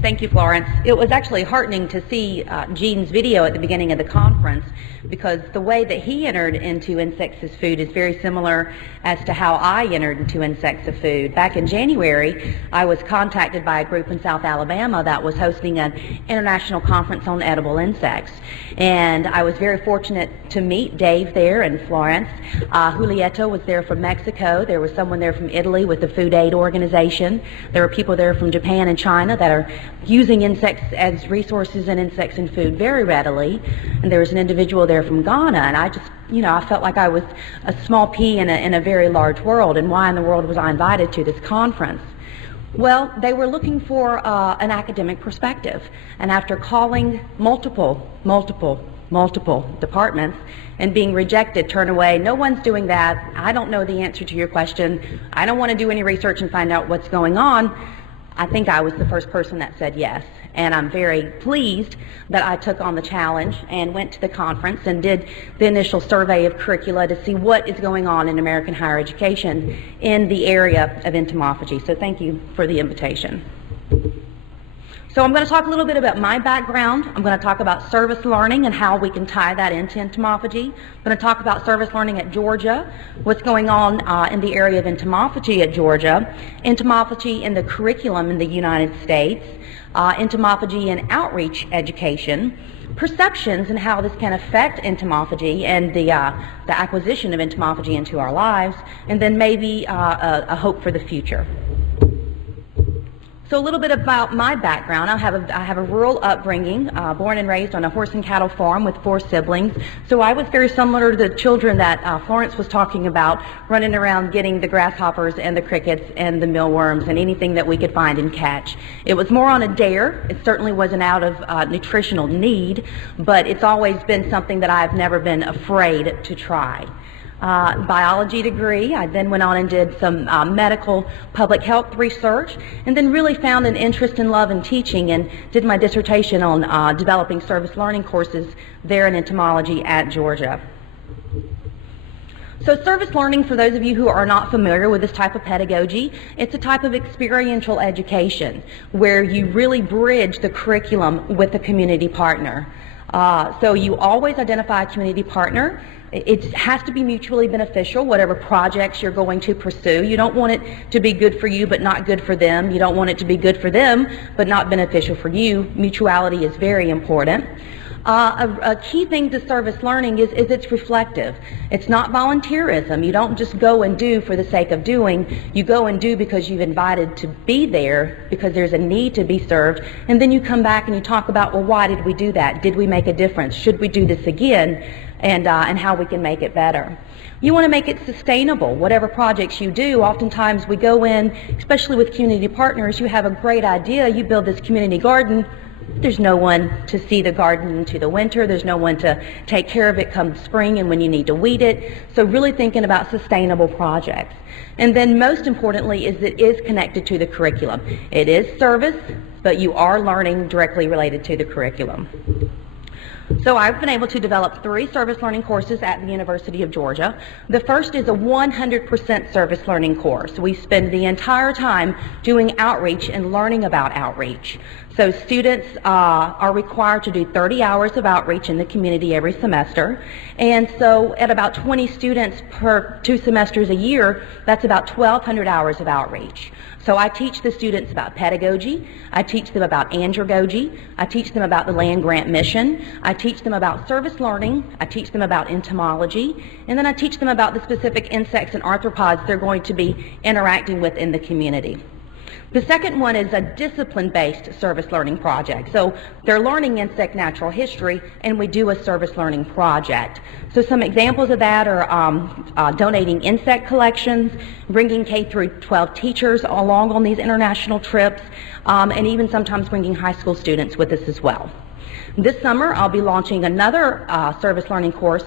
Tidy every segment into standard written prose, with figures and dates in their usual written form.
Thank you, Florence. It was actually heartening to see Gene's video at the beginning of the conference, because the way that he entered into insects as food is very similar as to how I entered into insects as food. Back in January, I was contacted by a group in South Alabama that was hosting an international conference on edible insects. And I was very fortunate to meet Dave there and Florence. Julieta was there from Mexico. There was someone there from Italy with the Food Aid Organization. There were people there from Japan and China that are using insects as resources and insects in food very readily. And there was an individual there from Ghana, and I just, I felt like I was a small pea in a very large world. And why in the world was I invited to this conference? Well, they were looking for an academic perspective, and after calling multiple departments and being rejected, turn away, no one's doing that, I don't know the answer to your question, I don't want to do any research and find out what's going on, I think I was the first person that said yes. And I'm very pleased that I took on the challenge and went to the conference and did the initial survey of curricula to see what is going on in American higher education in the area of entomophagy. So thank you for the invitation. So I'm going to talk a little bit about my background. I'm going to talk about service learning and how we can tie that into entomophagy. I'm going to talk about service learning at Georgia, what's going on in the area of entomophagy at Georgia, entomophagy in the curriculum in the United States, entomophagy in outreach education, perceptions and how this can affect entomophagy and the acquisition of entomophagy into our lives, and then maybe a hope for the future. So a little bit about my background. I have a rural upbringing, born and raised on a horse and cattle farm with 4 siblings. So I was very similar to the children that Florence was talking about, running around getting the grasshoppers and the crickets and the mealworms and anything that we could find and catch. It was more on a dare. It certainly wasn't out of nutritional need, but it's always been something that I've never been afraid to try. Biology degree. I then went on and did some medical public health research, and then really found an interest and love in teaching and did my dissertation on developing service learning courses there in entomology at Georgia. So service learning, for those of you who are not familiar with this type of pedagogy, it's a type of experiential education where you really bridge the curriculum with a community partner. So you always identify a community partner. It has to be mutually beneficial, whatever projects you're going to pursue. You don't want it to be good for you but not good for them. You don't want it to be good for them but not beneficial for you. Mutuality is very important. A key thing to service learning is it's reflective. It's not volunteerism. You don't just go and do for the sake of doing. You go and do because you've invited to be there, because there's a need to be served, and then you come back and you talk about, well, why did we do that? Did we make a difference? Should we do this again? And how we can make it better. You want to make it sustainable. Whatever projects you do, oftentimes we go in, especially with community partners, you have a great idea, you build this community garden, there's no one to see the garden into the winter, there's no one to take care of it come spring and when you need to weed it. So really thinking about sustainable projects. And then most importantly is it is connected to the curriculum. It is service, but you are learning directly related to the curriculum. So I've been able to develop 3 service learning courses at the University of Georgia. The first is a 100% service learning course. We spend the entire time doing outreach and learning about outreach. So students are required to do 30 hours of outreach in the community every semester. And so at about 20 students per 2 semesters a year, that's about 1,200 hours of outreach. So I teach the students about pedagogy, I teach them about andragogy, I teach them about the land-grant mission, I teach them about service learning, I teach them about entomology, and then I teach them about the specific insects and arthropods they're going to be interacting with in the community. The second one is a discipline-based service learning project. So they're learning insect natural history, and we do a service learning project. So some examples of that are donating insect collections, bringing K through 12 teachers along on these international trips, and even sometimes bringing high school students with us as well. This summer, I'll be launching another service learning course,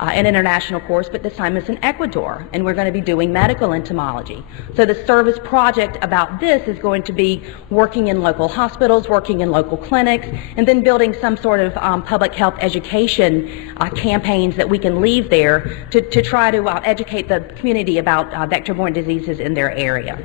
an international course, but this time it's in Ecuador, and we're going to be doing medical entomology. So the service project about this is going to be working in local hospitals, working in local clinics, and then building some sort of public health education campaigns that we can leave there to try to educate the community about vector-borne diseases in their area.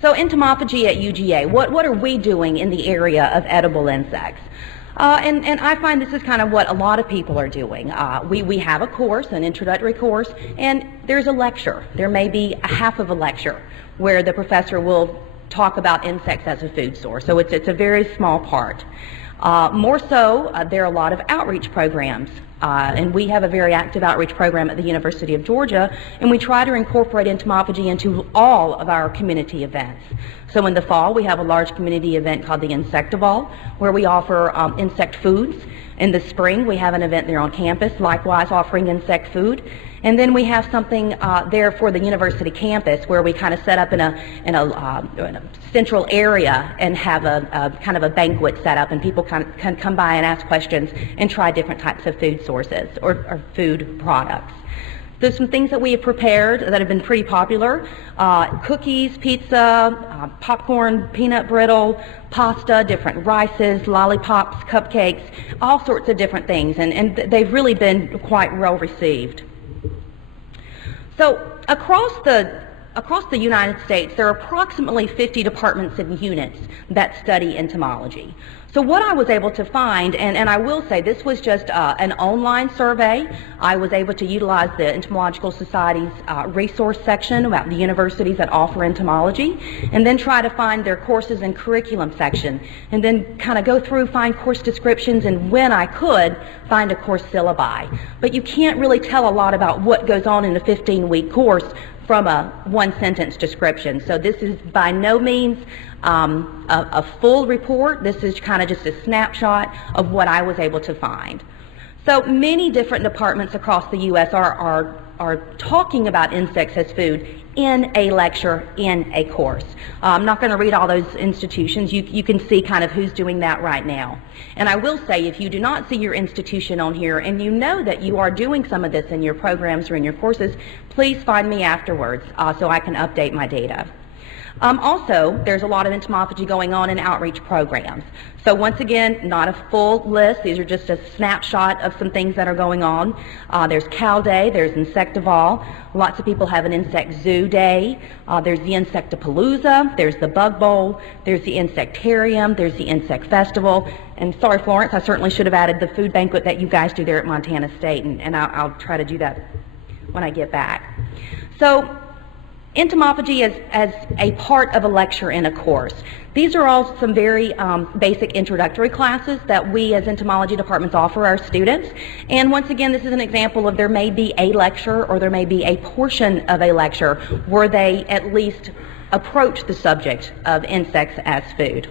So entomophagy at UGA, what are we doing in the area of edible insects? And I find this is kind of what a lot of people are doing. We have a course, an introductory course, and there's a lecture. There may be a half of a lecture where the professor will talk about insects as a food source. So it's a very small part. More so, there are a lot of outreach programs. And we have a very active outreach program at the University of Georgia, and we try to incorporate entomophagy into all of our community events. So in the fall, we have a large community event called the Insectival, where we offer insect foods. In the spring, we have an event there on campus, likewise offering insect food. And then we have something there for the university campus where we kind of set up in a central area and have a kind of a banquet set up, and people can come by and ask questions and try different types of food sources or food products. There's some things that we have prepared that have been pretty popular. Cookies, pizza, popcorn, peanut brittle, pasta, different rices, lollipops, cupcakes, all sorts of different things, and they've really been quite well received. So across the United States, there are approximately 50 departments and units that study entomology. So what I was able to find, and I will say this was just an online survey. I was able to utilize the Entomological Society's resource section about the universities that offer entomology, and then try to find their courses and curriculum section, and then kind of go through, find course descriptions, and when I could, find a course syllabi. But you can't really tell a lot about what goes on in a 15-week course from a one-sentence description. So this is by no means a full report. This is kind of just a snapshot of what I was able to find. So many different departments across the U.S. are talking about insects as food in a lecture, in a course. I'm not going to read all those institutions. You can see kind of who's doing that right now. And I will say, if you do not see your institution on here and you know that you are doing some of this in your programs or in your courses, please find me afterwards so I can update my data. Also, there's a lot of entomophagy going on in outreach programs. So once again, not a full list. These are just a snapshot of some things that are going on. There's Cow Day, there's Insectival. Lots of people have an Insect Zoo Day. There's the Insectapalooza, there's the Bug Bowl, there's the Insectarium, there's the Insect Festival. And sorry, Florence, I certainly should have added the food banquet that you guys do there at Montana State, and I'll try to do that when I get back. So entomophagy as a part of a lecture in a course. These are all some very basic introductory classes that we as entomology departments offer our students. And once again, this is an example of there may be a lecture or there may be a portion of a lecture where they at least approach the subject of insects as food.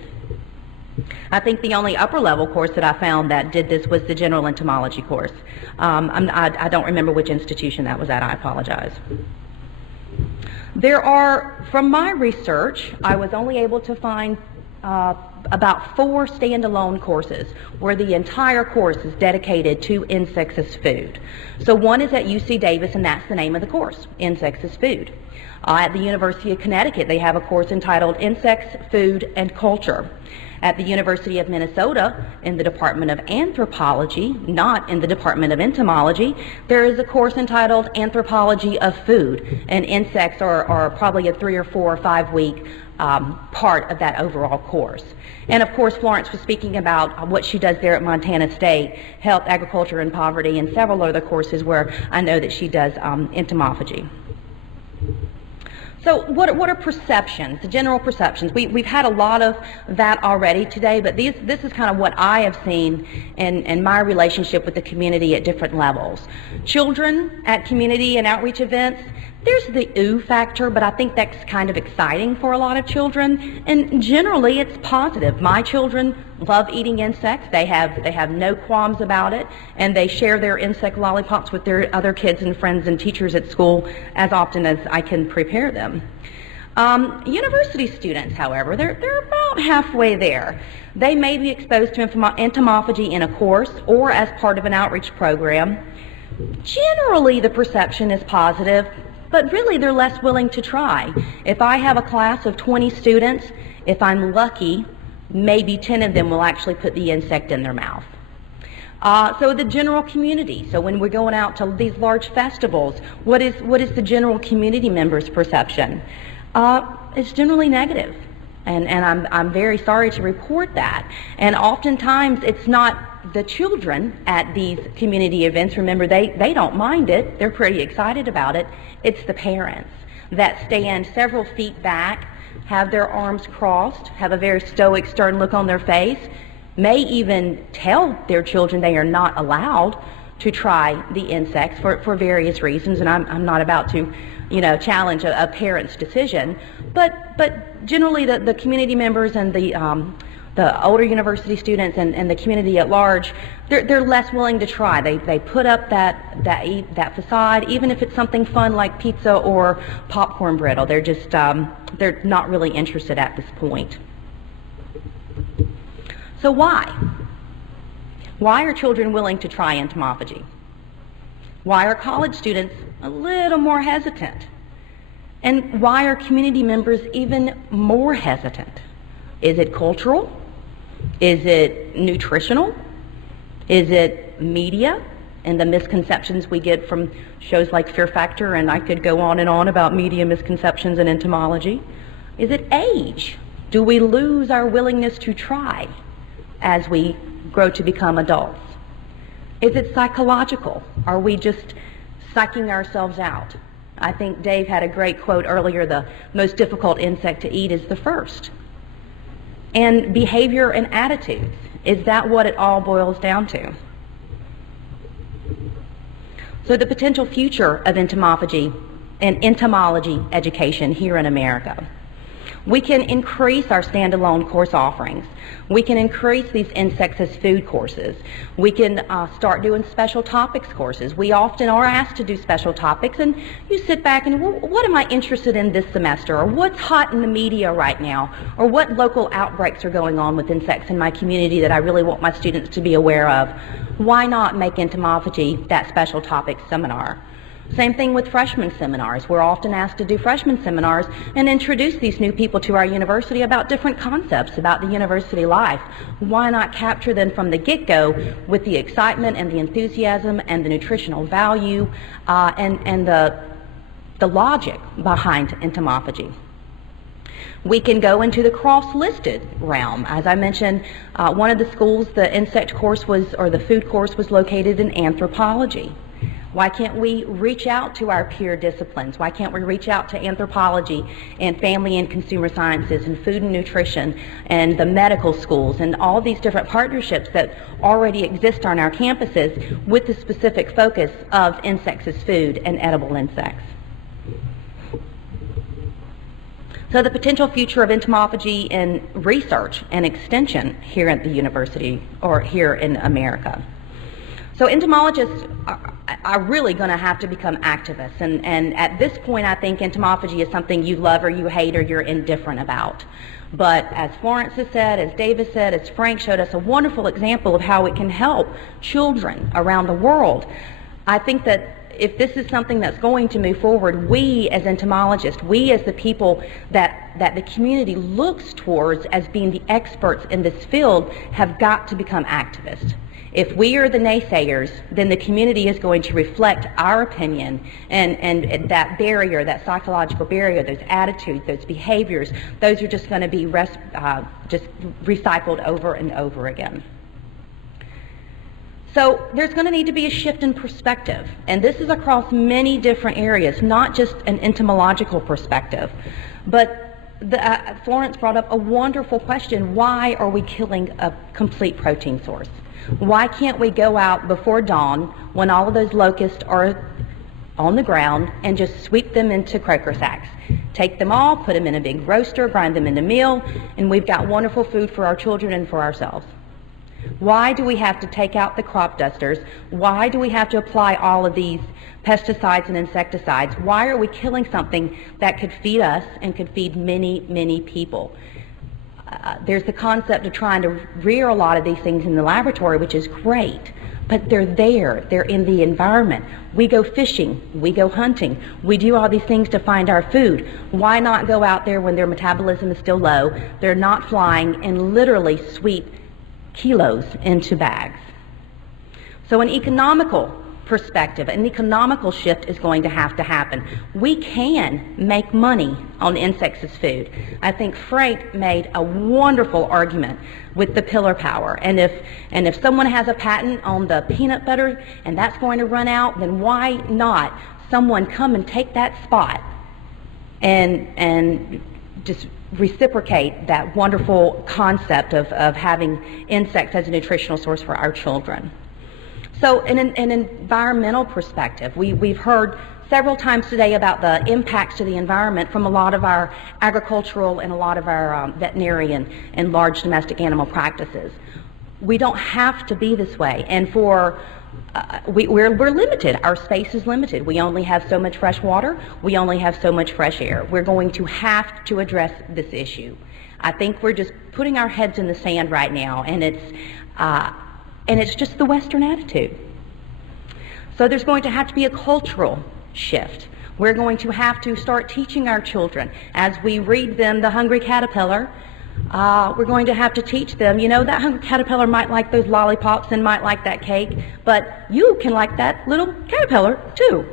I think the only upper level course that I found that did this was the general entomology course. I don't remember which institution that was at. I apologize. There are, from my research, I was only able to find about 4 standalone courses where the entire course is dedicated to insects as food. So one is at UC Davis, and that's the name of the course, Insects as Food. At the University of Connecticut, they have a course entitled Insects, Food, and Culture. At the University of Minnesota, in the Department of Anthropology, not in the Department of Entomology, there is a course entitled Anthropology of Food, and insects are probably a 3 or 4 or 5 week part of that overall course. And of course, Florence was speaking about what she does there at Montana State, Health, Agriculture, and Poverty, and several other courses where I know that she does entomophagy. So what are perceptions, the general perceptions? We've had a lot of that already today, but this is kind of what I have seen in my relationship with the community at different levels. Children at community and outreach events, there's the ooh factor, but I think that's kind of exciting for a lot of children, and generally it's positive. My children love eating insects. They have no qualms about it, and they share their insect lollipops with their other kids and friends and teachers at school as often as I can prepare them. University students, however, they're about halfway there. They may be exposed to entomophagy in a course or as part of an outreach program. Generally, the perception is positive, but really they're less willing to try. If I have a class of 20 students, if I'm lucky, maybe 10 of them will actually put the insect in their mouth. So the general community, so when we're going out to these large festivals, what is the general community members' perception? It's generally negative. And I'm very sorry to report that. And oftentimes it's not the children at these community events. Remember, they don't mind it. They're pretty excited about it. It's the parents that stand several feet back, have their arms crossed, have a very stoic, stern look on their face, may even tell their children they are not allowed to try the insects for various reasons. And I'm not about to, challenge a parent's decision. But generally the community members and the older university students and the community at large, they're less willing to try. They put up that facade, even if it's something fun like pizza or popcorn brittle. They're just they're not really interested at this point. So why? Why are children willing to try entomophagy? Why are college students a little more hesitant? And why are community members even more hesitant? Is it cultural? Is it nutritional? Is it media and the misconceptions we get from shows like Fear Factor, and I could go on and on about media misconceptions in entomology? Is it age? Do we lose our willingness to try as we grow to become adults? Is it psychological? Are we just psyching ourselves out? I think Dave had a great quote earlier, the most difficult insect to eat is the first. And behavior and attitudes, is that what it all boils down to? So the potential future of entomophagy and entomology education here in America. We can increase our standalone course offerings. We can increase these insects as food courses. We can start doing special topics courses. We often are asked to do special topics, and you sit back and, well, what am I interested in this semester? Or what's hot in the media right now? Or what local outbreaks are going on with insects in my community that I really want my students to be aware of? Why not make entomophagy that special topics seminar? Same thing with freshman seminars. We're often asked to do freshman seminars and introduce these new people to our university about different concepts about the university life. Why not capture them from the get-go with the excitement and the enthusiasm and the nutritional value and the logic behind entomophagy? We can go into the cross-listed realm. As I mentioned, one of the schools, the insect course or the food course was located in anthropology. Why can't we reach out to our peer disciplines? Why can't we reach out to anthropology and family and consumer sciences and food and nutrition and the medical schools and all these different partnerships that already exist on our campuses with the specific focus of insects as food and edible insects? So the potential future of entomophagy in research and extension here at the university or here in America. So entomologists are really going to have to become activists, and at this point I think entomophagy is something you love or you hate or you're indifferent about. But as Florence has said, as Davis said, as Frank showed us a wonderful example of how it can help children around the world, I think that if this is something that's going to move forward, we as entomologists, we as the people that the community looks towards as being the experts in this field, have got to become activists. If we are the naysayers, then the community is going to reflect our opinion, and that barrier, that psychological barrier, those attitudes, those behaviors, those are just going to be just recycled over and over again. So there's going to need to be a shift in perspective, and this is across many different areas, not just an entomological perspective. But Florence brought up a wonderful question: why are we killing a complete protein source? Why can't we go out before dawn when all of those locusts are on the ground and just sweep them into croaker sacks? Take them all, put them in a big roaster, grind them into meal, and we've got wonderful food for our children and for ourselves. Why do we have to take out the crop dusters? Why do we have to apply all of these pesticides and insecticides? Why are we killing something that could feed us and could feed many, many people? There's the concept of trying to rear a lot of these things in the laboratory, which is great, but they're there. They're in the environment. We go fishing. We go hunting. We do all these things to find our food. Why not go out there when their metabolism is still low, they're not flying, and literally sweep kilos into bags? So an economical perspective, an economical shift is going to have to happen. We can make money on insects as food. I think Frank made a wonderful argument with the pillar power. And if someone has a patent on the peanut butter and that's going to run out, then why not someone come and take that spot and just reciprocate that wonderful concept of having insects as a nutritional source for our children. So in an environmental perspective, we've heard several times today about the impacts to the environment from a lot of our agricultural and a lot of our veterinarian and large domestic animal practices. We don't have to be this way, and we're limited. Our space is limited. We only have so much fresh water. We only have so much fresh air. We're going to have to address this issue. I think we're just putting our heads in the sand right now, and it's just the Western attitude. So there's going to have to be a cultural shift. We're going to have to start teaching our children as we read them The Hungry Caterpillar. We're going to have to teach them, that hungry caterpillar might like those lollipops and might like that cake, but you can like that little caterpillar too.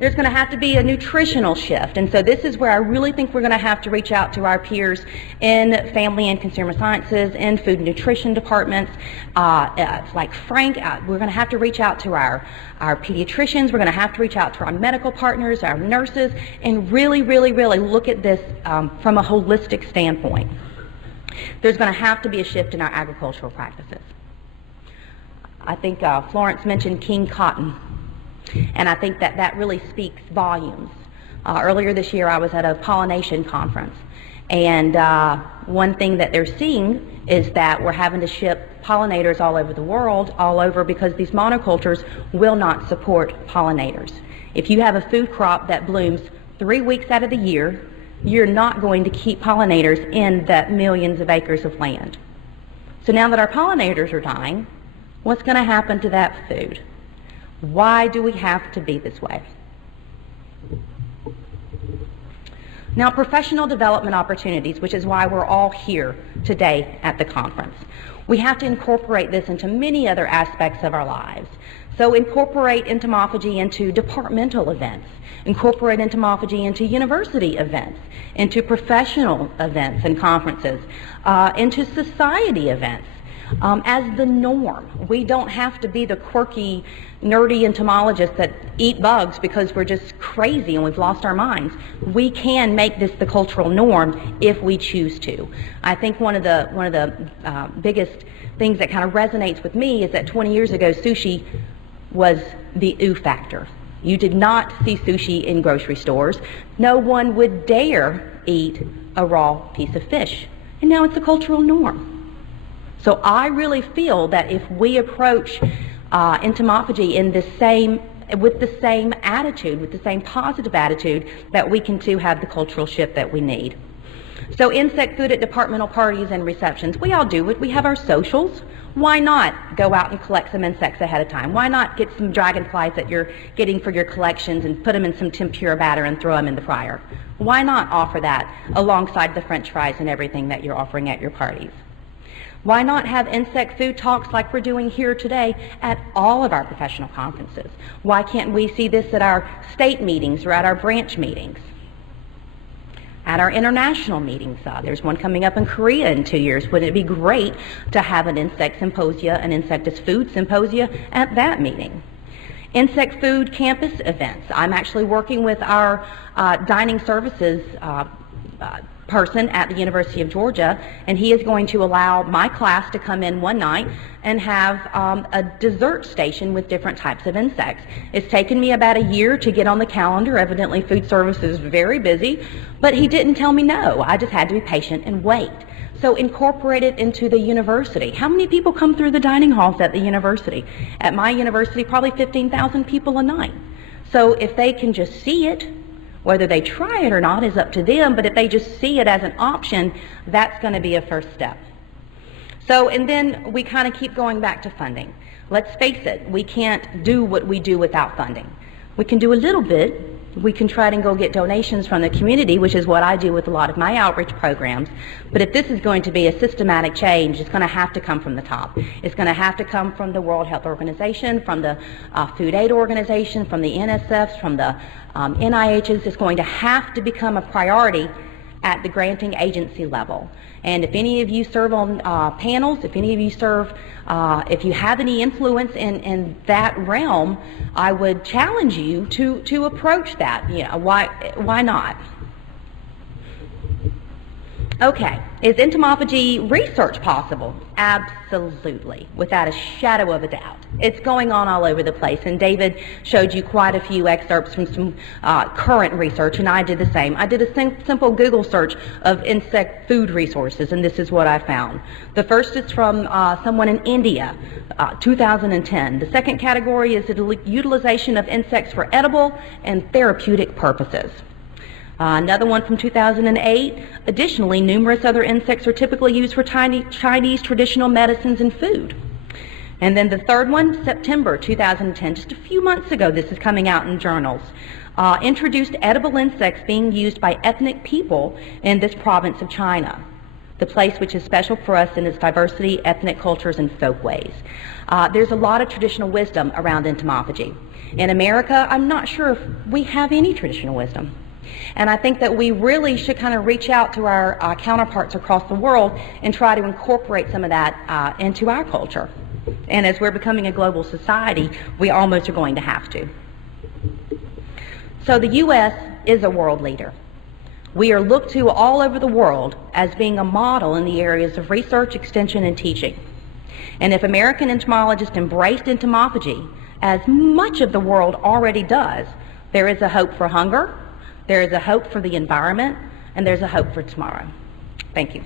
There's going to have to be a nutritional shift, and so this is where I really think we're going to have to reach out to our peers in family and consumer sciences, in food and nutrition departments, like Frank. We're going to have to reach out to our pediatricians. We're going to have to reach out to our medical partners, our nurses, and really, really, really look at this from a holistic standpoint. There's going to have to be a shift in our agricultural practices. I think Florence mentioned king cotton. And I think that really speaks volumes. Earlier this year I was at a pollination conference, and one thing that they're seeing is that we're having to ship pollinators all over the world, because these monocultures will not support pollinators. If you have a food crop that blooms 3 weeks out of the year, you're not going to keep pollinators in the millions of acres of land. So now that our pollinators are dying, what's going to happen to that food? Why do we have to be this way? Now, professional development opportunities, which is why we're all here today at the conference. We have to incorporate this into many other aspects of our lives. So incorporate entomophagy into departmental events, incorporate entomophagy into university events, into professional events and conferences, into society events. As the norm. We don't have to be the quirky, nerdy entomologists that eat bugs because we're just crazy and we've lost our minds. We can make this the cultural norm if we choose to. I think one of the biggest things that kind of resonates with me is that 20 years ago, sushi was the ooh factor. You did not see sushi in grocery stores. No one would dare eat a raw piece of fish. And now it's a cultural norm. So I really feel that if we approach entomophagy with the same attitude, with the same positive attitude, that we can too have the cultural shift that we need. So insect food at departmental parties and receptions, we all do it. We have our socials. Why not go out and collect some insects ahead of time? Why not get some dragonflies that you're getting for your collections and put them in some tempura batter and throw them in the fryer? Why not offer that alongside the French fries and everything that you're offering at your parties? Why not have insect food talks like we're doing here today at all of our professional conferences? Why can't we see this at our state meetings or at our branch meetings? At our international meetings, there's one coming up in Korea in 2 years. Wouldn't it be great to have an insect symposia, an insect as food symposia at that meeting? Insect food campus events. I'm actually working with our dining services person at the University of Georgia, and he is going to allow my class to come in one night and have a dessert station with different types of insects. It's taken me about a year to get on the calendar. Evidently food service is very busy, but he didn't tell me no. I just had to be patient and wait. So incorporate it into the university. How many people come through the dining halls at the university? At my university, probably 15,000 people a night. So if they can just see it, whether they try it or not is up to them, but if they just see it as an option, that's going to be a first step. So, and then we kind of keep going back to funding. Let's face it, we can't do what we do without funding. We can do a little bit, We can try to go get donations from the community, which is what I do with a lot of my outreach programs. But if this is going to be a systematic change, it's going to have to come from the top. It's going to have to come from the World Health Organization, from the Food Aid Organization, from the NSFs, from the NIHs. It's going to have to become a priority at the granting agency level. And if any of you serve on panels, if any of you serve, if you have any influence in that realm, I would challenge you to approach that. You know, why not? Okay, is entomophagy research possible? Absolutely, without a shadow of a doubt. It's going on all over the place, and David showed you quite a few excerpts from some current research, and I did the same. I did a simple Google search of insect food resources, and this is what I found. The first is from someone in India, 2010. The second category is the utilization of insects for edible and therapeutic purposes. Another one from 2008. Additionally, numerous other insects are typically used for Chinese traditional medicines and food. And then the third one, September 2010, just a few months ago, this is coming out in journals, introduced edible insects being used by ethnic people in this province of China, the place which is special for us in its diversity, ethnic cultures, and folkways. There's a lot of traditional wisdom around entomophagy. In America, I'm not sure if we have any traditional wisdom. And I think that we really should kind of reach out to our counterparts across the world and try to incorporate some of that into our culture. And as we're becoming a global society, we almost are going to have to. So the U.S. is a world leader. We are looked to all over the world as being a model in the areas of research, extension, and teaching. And if American entomologists embraced entomophagy, as much of the world already does, there is a hope for hunger, there is a hope for the environment, and there's a hope for tomorrow. Thank you.